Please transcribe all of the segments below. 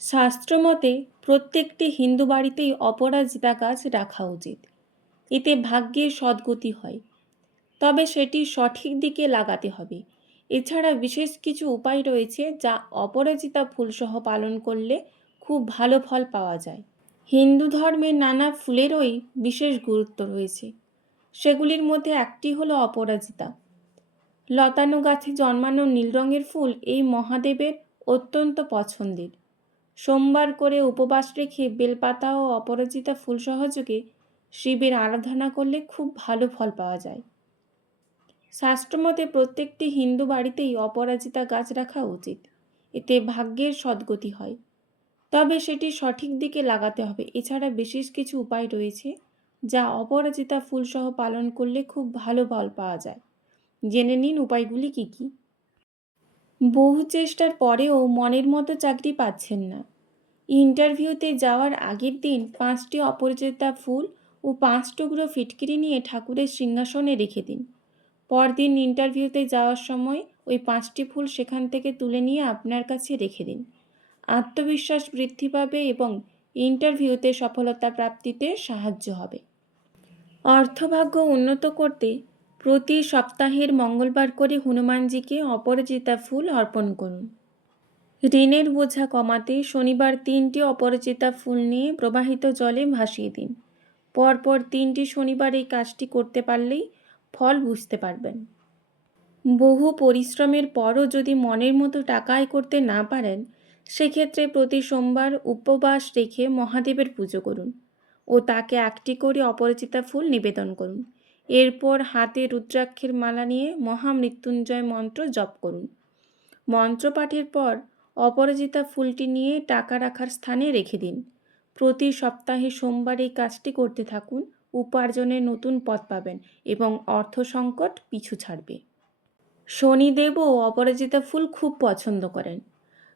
শাস্ত্রমতে প্রত্যেকটি হিন্দু বাড়িতেই অপরাজিতা গাছ রাখা উচিত। এতে ভাগ্যের সদ্গতি হয়। তবে সেটি সঠিক দিকে লাগাতে হবে। এছাড়া বিশেষ কিছু উপায় রয়েছে যা অপরাজিতা ফুলসহ পালন করলে খুব ভালো ফল পাওয়া যায়। হিন্দু ধর্মের নানা ফুলেরই বিশেষ গুরুত্ব রয়েছে। সেগুলির মধ্যে একটি হলো অপরাজিতা। লতানো গাছে জন্মানো নীল রঙের ফুল এই মহাদেবের অত্যন্ত পছন্দের। সোমবার করে উপবাস রেখে বেলপাতা ও অপরাজিতা ফুল সহযোগে শিবের আরাধনা করলে খুব ভালো ফল পাওয়া যায়। শাস্ত্রমতে প্রত্যেকটি হিন্দু বাড়িতেই অপরাজিতা গাছ রাখা উচিত। এতে ভাগ্যের সদ্গতি হয়। তবে সেটি সঠিক দিকে লাগাতে হবে। এছাড়া বিশেষ কিছু উপায় রয়েছে যা অপরাজিতা ফুলসহ পালন করলে খুব ভালো ফল পাওয়া যায়। জেনে নিন উপায়গুলি কী কী? বহু চেষ্টার পরেও মনের মতো চাকরি পাচ্ছেন না। ইন্টারভিউতে যাওয়ার আগের দিন পাঁচটি অপরিচিতা ফুল ও পাঁচ টুকরো ফিটকিরি নিয়ে ঠাকুরের সিংহাসনে রেখে দিন। পরদিন ইন্টারভিউতে যাওয়ার সময় ওই পাঁচটি ফুল সেখান থেকে তুলে নিয়ে আপনার কাছে রেখে দিন। আত্মবিশ্বাস বৃদ্ধি পাবে এবং ইন্টারভিউতে সফলতা প্রাপ্তিতে সাহায্য হবে। অর্থভাগ্য উন্নত করতে প্রতি সপ্তাহের মঙ্গলবার করে হনুমানজিকে অপরাজিতা ফুল অর্পণ করুন। ঋণের বোঝা কমাতে শনিবার তিনটি অপরাজিতা ফুল নিয়ে প্রবাহিত জলে ভাসিয়ে দিন। পরপর তিনটি শনিবার এই কাজটি করতে পারলেই ফল বুঝতে পারবেন। বহু পরিশ্রমের পরও যদি মনের মতো টাকা আয় করতে না পারেন, সেক্ষেত্রে প্রতি সোমবার উপবাস রেখে মহাদেবের পুজো করুন ও তাকে একটি করে অপরিচিতা ফুল নিবেদন করুন। এরপর হাতে রুদ্রাক্ষের মালা নিয়ে মহামৃত্যুঞ্জয় মন্ত্র জপ করুন। মন্ত্রপাঠের পর অপরাজিতা ফুলটি নিয়ে টাকা রাখার স্থানে রেখে দিন। প্রতি সপ্তাহে সোমবার এই কাজটি করতে থাকুন, উপার্জনের নতুন পথ পাবেন এবং অর্থ সংকট পিছু ছাড়বে। শনিদেবও অপরাজিতা ফুল খুব পছন্দ করেন।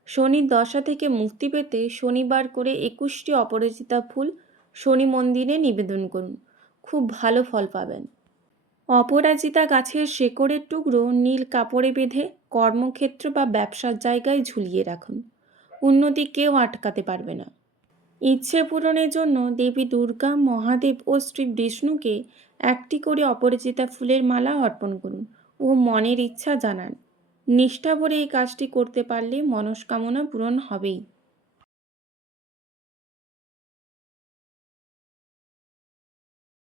শনি দশা থেকে মুক্তি পেতে শনিবার করে একুশটি অপরাজিতা ফুল শনি মন্দিরে নিবেদন করুন। খুব ভালো ফল পাবেন। অপরাজিতা গাছের শেকড়ের টুকরো নীল কাপড়ে বেঁধে কর্মক্ষেত্র বা ব্যবসার জায়গায় ঝুলিয়ে রাখুন। উন্নতি কেউ আটকাতে পারবে না। ইচ্ছে পূরণের জন্য দেবী দুর্গা, মহাদেব ও শ্রী বিষ্ণুকে একটি করে অপরাজিতা ফুলের মালা অর্পণ করুন ও মনের ইচ্ছা জানান। নিষ্ঠা ভরে এই কাজটি করতে পারলে মনস্কামনা পূরণ হবেই।